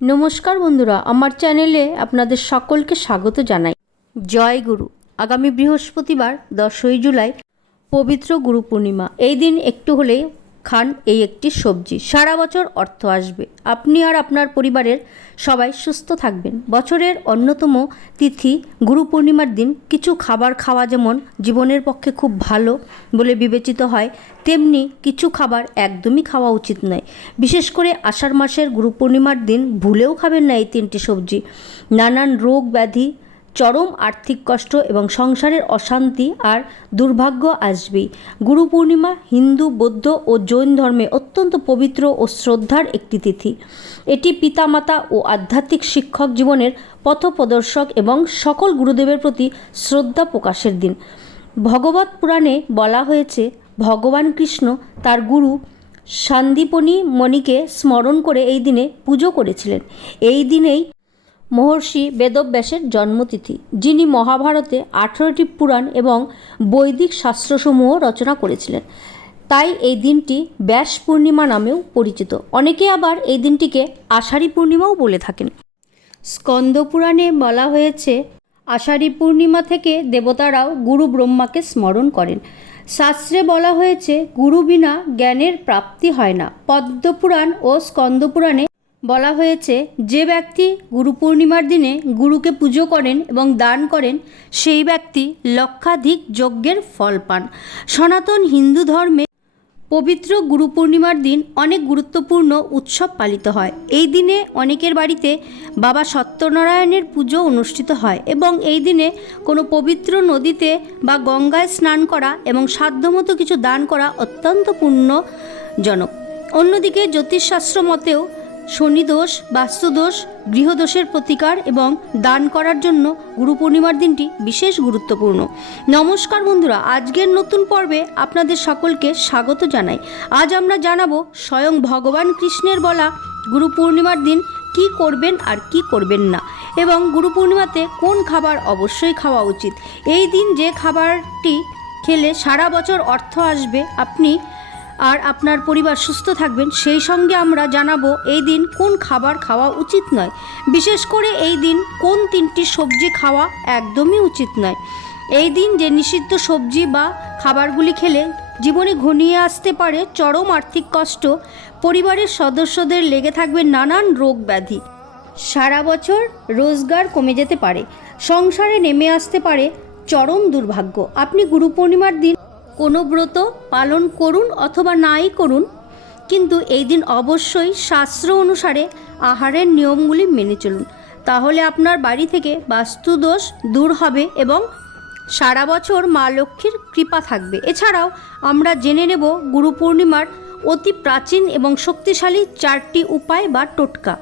নমস্কার বন্ধুরা, আমার চ্যানেলে আপনাদের সকলকে স্বাগত জানাই। জয় গুরু। আগামী বৃহস্পতিবার দশই জুলাই পবিত্র গুরু পূর্ণিমা। এই দিন একটু হলেই খান এই একটি সবজি। সারা বছর অর্থ আসবে। আপনি আর আপনার পরিবারের সবাই সুস্থ থাকবেন। বছরের অন্যতম তিথি গুরু পূর্ণিমার দিন। কিছু খাবার খাওয়া যেমন জীবনের পক্ষে খুব ভালো বলে বিবেচিত হয়, তেমনি কিছু খাবার একদমই খাওয়া উচিত নয়। বিশেষ করে আষাঢ় মাসের গুরু পূর্ণিমার দিন ভুলেও খাবেন না এই তিনটি সবজি। নানান রোগ ব্যাধি চরম আর্থিক কষ্ট এবং সংসারের অশান্তি আর দুর্ভাগ্য আসবেই গুরু পূর্ণিমা হিন্দু, বৌদ্ধ ও জৈন ধর্মে অত্যন্ত পবিত্র ও শ্রদ্ধার একটি তিথি। এটি পিতামাতা ও আধ্যাত্মিক শিক্ষক জীবনের পথপ্রদর্শক এবং সকল গুরুদেবের প্রতি শ্রদ্ধা প্রকাশের দিন। ভগবত পুরাণে বলা হয়েছে, ভগবান কৃষ্ণ তার গুরু সান্দীপনী মণিকে স্মরণ করে এই দিনে পুজো করেছিলেন। এই দিনেই মহর্ষি বেদব্যাসের জন্মতিথি, যিনি মহাভারতে আঠেরোটি পুরাণ এবং বৈদিক শাস্ত্রসমূহ রচনা করেছিলেন। তাই এই দিনটি ব্যাস পূর্ণিমা নামেও পরিচিত। অনেকে আবার এই দিনটিকে আষাঢ়ী পূর্ণিমাও বলে থাকেন। স্কন্দ পুরাণে বলা হয়েছে, আষাঢ়ী পূর্ণিমা থেকে দেবতারাও গুরু ব্রহ্মাকে স্মরণ করেন। শাস্ত্রে বলা হয়েছে, গুরু বিনা জ্ঞানের প্রাপ্তি হয় না। পদ্মপুরাণ ও স্কন্দপুরাণে বলা হয়েছে, যে ব্যক্তি গুরু পূর্ণিমার দিনে গুরুকে পুজো করেন এবং দান করেন, সেই ব্যক্তি লক্ষাধিক যজ্ঞের ফল পান। সনাতন হিন্দু ধর্মে পবিত্র গুরু পূর্ণিমার দিন অনেক গুরুত্বপূর্ণ উৎসব পালিত হয়। এই দিনে অনেকের বাড়িতে বাবা সত্যনারায়ণের পুজো অনুষ্ঠিত হয় এবং এই দিনে কোনো পবিত্র নদীতে বা গঙ্গায় স্নান করা এবং সাধ্যমতো কিছু দান করা অত্যন্ত পুণ্যজনক। অন্যদিকে জ্যোতিষশাস্ত্র মতেও শনিদোষ, বাস্তুদোষ, গৃহদোষের প্রতিকার এবং দান করার জন্য গুরু পূর্ণিমার দিনটি বিশেষ গুরুত্বপূর্ণ। নমস্কার বন্ধুরা, আজকের নতুন পর্বে আপনাদের সকলকে স্বাগত জানাই। আজ আমরা জানাব স্বয়ং ভগবান কৃষ্ণের বলা গুরু পূর্ণিমার দিন কি করবেন আর কি করবেন না এবং গুরু পূর্ণিমাতে কোন খাবার অবশ্যই খাওয়া উচিত। এই দিন যে খাবারটি খেলে সারা বছর অর্থ আসবে, আপনি আর আপনার পরিবার সুস্থ থাকবেন, সেই সঙ্গে আমরা জানাব এই দিন কোন খাবার খাওয়া উচিত নয়। বিশেষ করে এই দিন কোন তিনটি সবজি খাওয়া একদমই উচিত নয়। এই দিন যে নিষিদ্ধ সবজি বা খাবারগুলি খেলে জীবনে ঘনিয়ে আসতে পারে চরম আর্থিক কষ্ট, পরিবারের সদস্যদের লেগে থাকবে নানান রোগ ব্যাধি। সারা বছর রোজগার কমে যেতে পারে, সংসারে নেমে আসতে পারে চরম দুর্ভাগ্য। আপনি গুরু পূর্ণিমার দিন কোনো ব্রত পালন করুন অথবা নাই করুন, কিন্তু এই দিন অবশ্যই শাস্ত্র অনুসারে আহারের নিয়মগুলি মেনে চলুন। তাহলে আপনার বাড়ি থেকে বাস্তুদোষ দূর হবে এবং সারা বছর মা লক্ষ্মীর কৃপা থাকবে। এছাড়াও আমরা জেনে নেব গুরু পূর্ণিমার অতি প্রাচীন এবং শক্তিশালী চারটি উপায় বা টোটকা।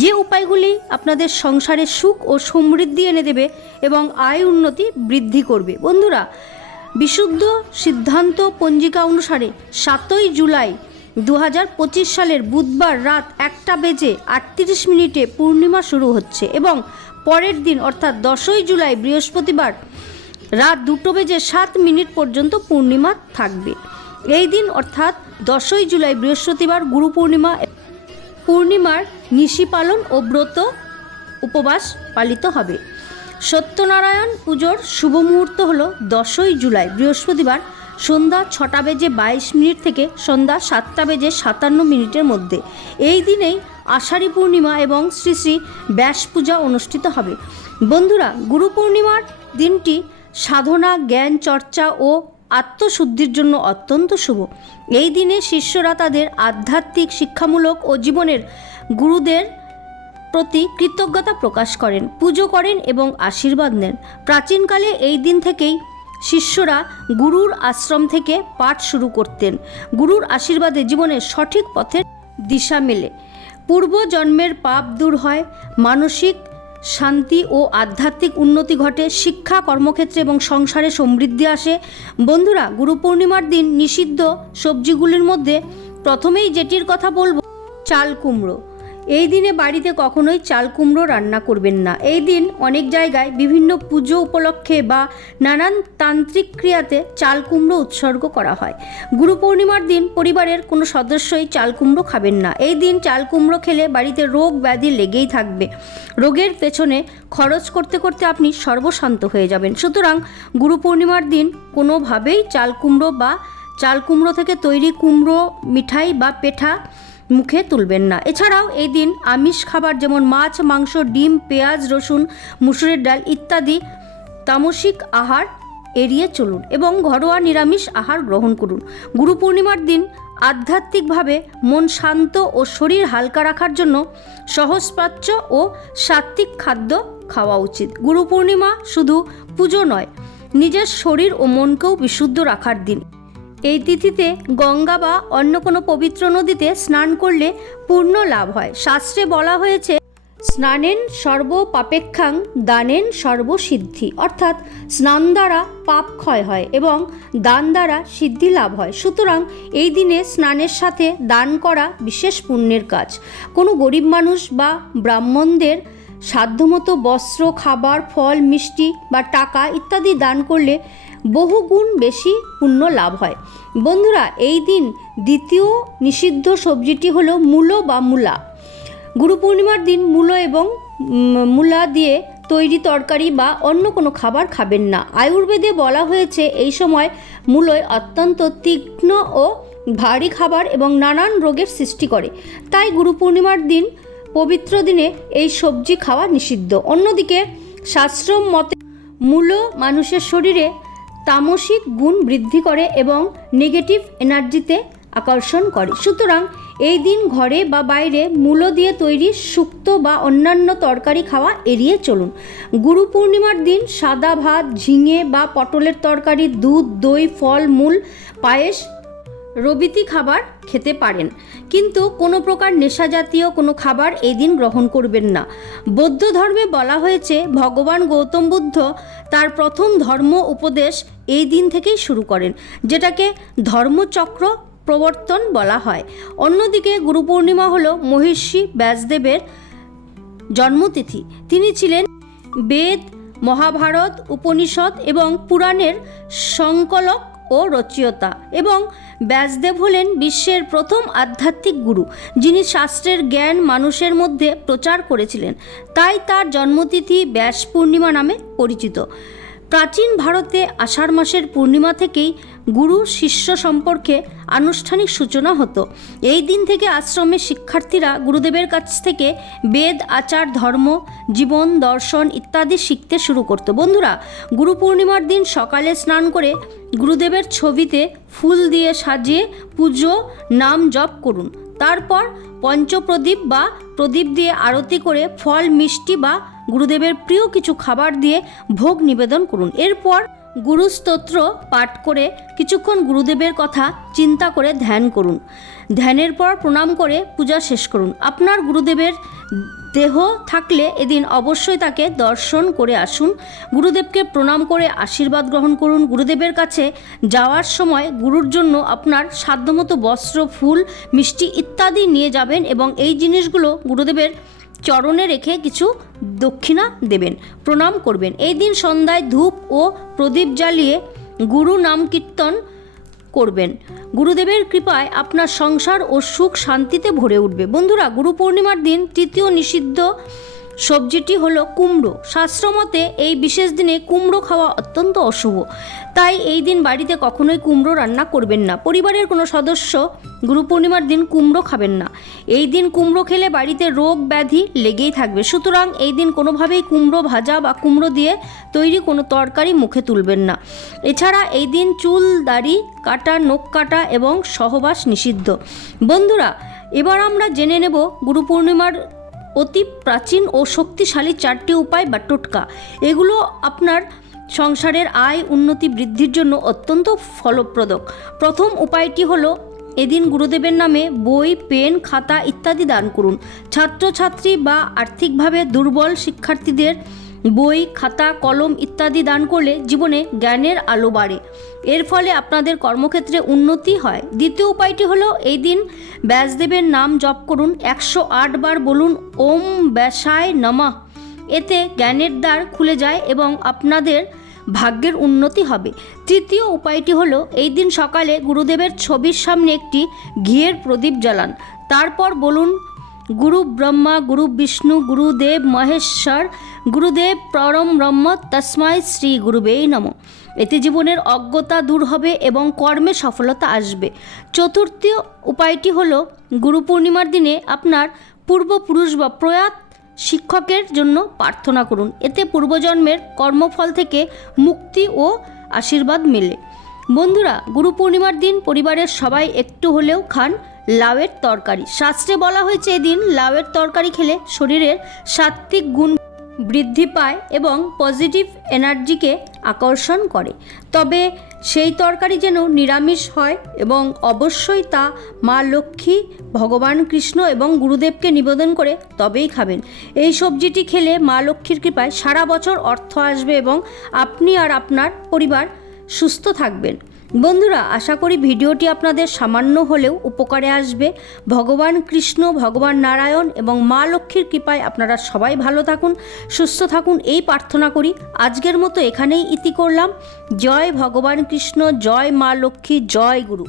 যে উপায়গুলি আপনাদের সংসারে সুখ ও সমৃদ্ধি এনে দেবে এবং আয় উন্নতি বৃদ্ধি করবে। বন্ধুরা বিশুদ্ধ সিদ্ধান্ত পঞ্জিকা অনুসারে সাতই জুলাই দু সালের বুধবার রাত একটা বেজে আটত্রিশ মিনিটে পূর্ণিমা শুরু হচ্ছে এবং পরের দিন অর্থাৎ দশই জুলাই বৃহস্পতিবার রাত দুটো বেজে সাত মিনিট পর্যন্ত পূর্ণিমা থাকবে। এই দিন অর্থাৎ দশই জুলাই বৃহস্পতিবার গুরু পূর্ণিমা পূর্ণিমার নিশি পালন ও ব্রত উপবাস পালিত হবে। সত্যনারায়ণ পুজোর শুভ মুহূর্ত হল দশই জুলাই, বৃহস্পতিবার সন্ধ্যা ছটা বেজে বাইশ মিনিট থেকে সন্ধ্যা সাতটা বেজে সাতান্ন মিনিটের মধ্যে। এই দিনেই আষাঢ়ী পূর্ণিমা এবং শ্রী শ্রী ব্যাস পূজা অনুষ্ঠিত হবে। বন্ধুরা, গুরু পূর্ণিমার দিনটি সাধনা, জ্ঞান, চর্চা ও আত্মশুদ্ধির জন্য অত্যন্ত শুভ। এই দিনে শিষ্যরা তাদের আধ্যাত্মিক শিক্ষামূলক ও জীবনের গুরুদের প্রতি কৃতজ্ঞতা প্রকাশ করেন, পুজো করেন এবং আশীর্বাদ নেন। প্রাচীনকালে এই দিন থেকেই শিষ্যরা গুরুর আশ্রম থেকে পাঠ শুরু করতেন। গুরুর আশীর্বাদে জীবনের সঠিক পথের দিশা মেলে। পূর্ব জন্মের পাপ দূর হয়, মানসিক শান্তি ও আধ্যাত্মিক উন্নতি ঘটে, শিক্ষা, কর্মক্ষেত্রে এবং সংসারে সমৃদ্ধি আসে। বন্ধুরা, গুরু পূর্ণিমার দিন নিষিদ্ধ সবজিগুলির মধ্যে প্রথমেই যেটির কথা বলব, চাল কুমড়ো। এই দিনে বাড়িতে কখনোই চাল কুমড়ো রান্না করবেন না। এই দিন অনেক জায়গায় বিভিন্ন পুজো উপলক্ষে বা নানান তান্ত্রিক ক্রিয়াতে চাল কুমড়ো উৎসর্গ করা হয়। গুরু পূর্ণিমার দিন পরিবারের কোনো সদস্যই চাল কুমড়ো খাবেন না। এই দিন চাল কুমড়ো খেলে বাড়িতে রোগ ব্যাধি লেগেই থাকবে। রোগের পেছনে খরচ করতে করতে আপনি সর্বশান্ত হয়ে যাবেন। সুতরাং গুরু পূর্ণিমার দিন কোনোভাবেই চাল কুমড়ো বা চাল কুমড়ো থেকে তৈরি কুমড়ো, মিঠাই বা পেঠা মুখে তুলবেন না। এছাড়াও এই দিন আমিষ খাবার যেমন মাছ, মাংস, ডিম, পেঁয়াজ, রসুন, মুসুরের ডাল ইত্যাদি তামসিক আহার এড়িয়ে চলুন এবং ঘরোয়া নিরামিষ আহার গ্রহণ করুন। গুরু পূর্ণিমার দিন আধ্যাত্মিকভাবে মন শান্ত ও শরীর হালকা রাখার জন্য সহজপ্রাচ্য ও সাত্ত্বিক খাদ্য খাওয়া উচিত। গুরু পূর্ণিমা শুধু পুজো নয়, নিজের শরীর ও মনকেও বিশুদ্ধ রাখার দিন। এই তিথিতে গঙ্গা বা অন্য কোনো পবিত্র নদীতে স্নান করলে পূর্ণ লাভ হয়। শাস্ত্রে বলা হয়েছে, স্নানেন সর্ব পাপেক্ষাং দানেন সর্বসিদ্ধি। অর্থাৎ স্নান দ্বারা পাপ ক্ষয় হয় এবং দান দ্বারা সিদ্ধি লাভ হয়। সুতরাং এই দিনে স্নানের সাথে দান করা বিশেষ পুণ্যের কাজ। কোনো গরিব মানুষ বা ব্রাহ্মণদের সাধ্যমতো বস্ত্র, খাবার, ফল, মিষ্টি বা টাকা ইত্যাদি দান করলে বহু গুণ বেশি পুণ্য লাভ হয়। বন্ধুরা, এই দিন দ্বিতীয় নিষিদ্ধ সবজিটি হলো মূলো বা মূলা। গুরু পূর্ণিমার দিন মূলো এবং মূলা দিয়ে তৈরি তরকারি বা অন্য কোনো খাবার খাবেন না। আয়ুর্বেদে বলা হয়েছে, এই সময় মূলোয় অত্যন্ত তীক্ষ্ণ ও ভারী খাবার এবং নানান রোগের সৃষ্টি করে। তাই গুরু পূর্ণিমার দিন, পবিত্র দিনে এই সবজি খাওয়া নিষিদ্ধ। অন্যদিকে শাস্ত্র মতে মূলো মানুষের শরীরে তামসিক গুণ বৃদ্ধি করে এবং নেগেটিভ এনার্জিতে আকর্ষণ করে। সুতরাং এই দিন ঘরে বা বাইরে মূলো দিয়ে তৈরি শুক্তো বা অন্যান্য তরকারি খাওয়া এড়িয়ে চলুন। গুরু পূর্ণিমার দিন সাদা ভাত, ঝিঙে বা পটলের তরকারি, দুধ, দই, ফল, মূল, পায়েস রবিতি খাবার খেতে পারেন। কিন্তু কোনো প্রকার নেশা জাতীয় কোনো খাবার এই দিন গ্রহণ করবেন না। বৌদ্ধ ধর্মে বলা হয়েছে, ভগবান গৌতম বুদ্ধ তার প্রথম ধর্ম উপদেশ এই দিন থেকেই শুরু করেন, যেটাকে ধর্মচক্র প্রবর্তন বলা হয়। অন্যদিকে গুরু পূর্ণিমা হল মহিষী ব্যাসদেবের জন্মতিথি। তিনি ছিলেন বেদ, মহাভারত, উপনিষদ এবং পুরাণের সংকলক ও রচয়িতা এবং ব্যাসদেব হলেন বিশ্বের প্রথম আধ্যাত্মিক গুরু, যিনি শাস্ত্রের জ্ঞান মানুষের মধ্যে প্রচার করেছিলেন। তাই তার জন্মতিথি ব্যাস পূর্ণিমা নামে পরিচিত। প্রাচীন ভারতে আষাঢ় মাসের পূর্ণিমা থেকেই গুরু শিষ্য সম্পর্কে আনুষ্ঠানিক সূচনা হতো। এই দিন থেকে আশ্রমের শিক্ষার্থীরা গুরুদেবের কাছ থেকে বেদ, আচার, ধর্ম, জীবন, দর্শন ইত্যাদি শিখতে শুরু করতো। বন্ধুরা, গুরু পূর্ণিমার দিন সকালে স্নান করে গুরুদেবের ছবিতে ফুল দিয়ে সাজিয়ে পুজো, নাম জপ করুন। তারপর পঞ্চপ্রদীপ বা প্রদীপ দিয়ে আরতি করে ফল, মিষ্টি বা গুরুদেবের প্রিয় কিছু খাবার দিয়ে ভোগ নিবেদন করুন। এরপর গুরুস্তোত্র পাঠ করে কিছুক্ষণ গুরুদেবের কথা চিন্তা করে ধ্যান করুন। ধ্যানের পর প্রণাম করে পূজা শেষ করুন। আপনার গুরুদেবের দেহ থাকলে এদিন অবশ্যই তাকে দর্শন করে আসুন। গুরুদেবকে প্রণাম করে আশীর্বাদ গ্রহণ করুন। গুরুদেবের কাছে যাওয়ার সময় গুরুর জন্য আপনার সাধ্যমতো বস্ত্র, ফুল, মিষ্টি ইত্যাদি নিয়ে যাবেন এবং এই জিনিসগুলো গুরুদেবের চরণে রেখে কিছু দক্ষিণা দেবেন, প্রণাম করবেন। এই দিন সন্ধ্যায় ধূপ ও প্রদীপ জ্বালিয়ে গুরু নাম কীর্তন করবেন। গুরুদেবের কৃপায় আপনার সংসার ও সুখ শান্তিতে ভরে উঠবে। বন্ধুরা, গুরু পূর্ণিমার দিন তৃতীয় নিষিদ্ধ সবজিটি হলো কুমড়ো। শাস্ত্রমতে এই বিশেষ দিনে কুমড়ো খাওয়া অত্যন্ত অশুভ। তাই এই দিন বাড়িতে কখনোই কুমড়ো রান্না করবেন না। পরিবারের কোনো সদস্য গুরু পূর্ণিমার দিন কুমড়ো খাবেন না। এই দিন কুমড়ো খেলে বাড়িতে রোগ ব্যাধি লেগেই থাকবে। সুতরাং এই দিন কোনোভাবেই কুমড়ো ভাজা বা কুমড়ো দিয়ে তৈরি কোনো তরকারি মুখে তুলবেন না। এছাড়া এই দিন চুল, দাড়ি, কাটা, নখ কাটা এবং সহবাস নিষিদ্ধ। বন্ধুরা, এবার আমরা জেনে নেব গুরু পূর্ণিমার অতি প্রাচীন ও শক্তিশালী চারটি উপায় বা টোটকা। এগুলো আপনার সংসারের আয় উন্নতি বৃদ্ধির জন্য অত্যন্ত ফলপ্রদক। প্রথম উপায়টি হলো, এদিন গুরুদেবের নামে বই, পেন, খাতা ইত্যাদি দান করুন। ছাত্রছাত্রী বা আর্থিকভাবে দুর্বল শিক্ষার্থীদের বই, খাতা, কলম ইত্যাদি দান করলে জীবনে জ্ঞানের আলো বাড়ে। এর ফলে আপনাদের কর্মক্ষেত্রে উন্নতি হয়। দ্বিতীয় উপায়টি হলো, এই দিন ব্যাসদেবের নাম জপ করুন। একশো আট বার বলুন, ওম ব্যাসায় নমঃ। এতে জ্ঞানের দ্বার খুলে যায় এবং আপনাদের ভাগ্যের উন্নতি হবে। তৃতীয় উপায়টি হলো, এই দিন সকালে গুরুদেবের ছবির সামনে একটি ঘিয়ের প্রদীপ জ্বালান। তারপর বলুন গুরু ব্রহ্মা, গুরু বিষ্ণু গুরুদেব মহেশ্বর গুরুদেব পরম ব্রহ্ম তস্মাই শ্রী গুরুবেই নম। এতে জীবনের অজ্ঞতা দূর হবে এবং কর্মে সফলতা আসবে। চতুর্থ উপায়টি হলো, গুরু পূর্ণিমার দিনে আপনার পূর্বপুরুষ বা প্রয়াত শিক্ষকের জন্য প্রার্থনা করুন। এতে পূর্বজন্মের কর্মফল থেকে মুক্তি ও আশীর্বাদ মেলে। বন্ধুরা, গুরু পূর্ণিমার দিন পরিবারের সবাই একটু হলেও খান। লাউয়ের তরকারি। শাস্ত্রে বলা হয়েছে এদিন লাউয়ের তরকারি খেলে শরীরের সাত্ত্বিক গুণ বৃদ্ধি পায় এবং পজিটিভ এনার্জিকে আকর্ষণ করে। তবে সেই তরকারি যেন নিরামিষ হয় এবং অবশ্যই তা মা লক্ষ্মী, ভগবান কৃষ্ণ এবং গুরুদেবকে নিবেদন করে তবেই খাবেন। এই সবজিটি খেলে মা লক্ষ্মীর কৃপায় সারা বছর অর্থ আসবে এবং আপনি আর আপনার পরিবার সুস্থ থাকবেন। বন্ধুরা, আশা করি ভিডিওটি আপনাদের সামান্য হলেও উপকারে আসবে। ভগবান কৃষ্ণ, ভগবান নারায়ণ এবং মা লক্ষ্মীর কৃপায় আপনারা সবাই ভালো থাকুন, সুস্থ থাকুন, এই প্রার্থনা করি। আজকের মতো এখানেই ইতি করলাম। জয় ভগবান কৃষ্ণ, জয় মা লক্ষ্মী, জয় গুরু।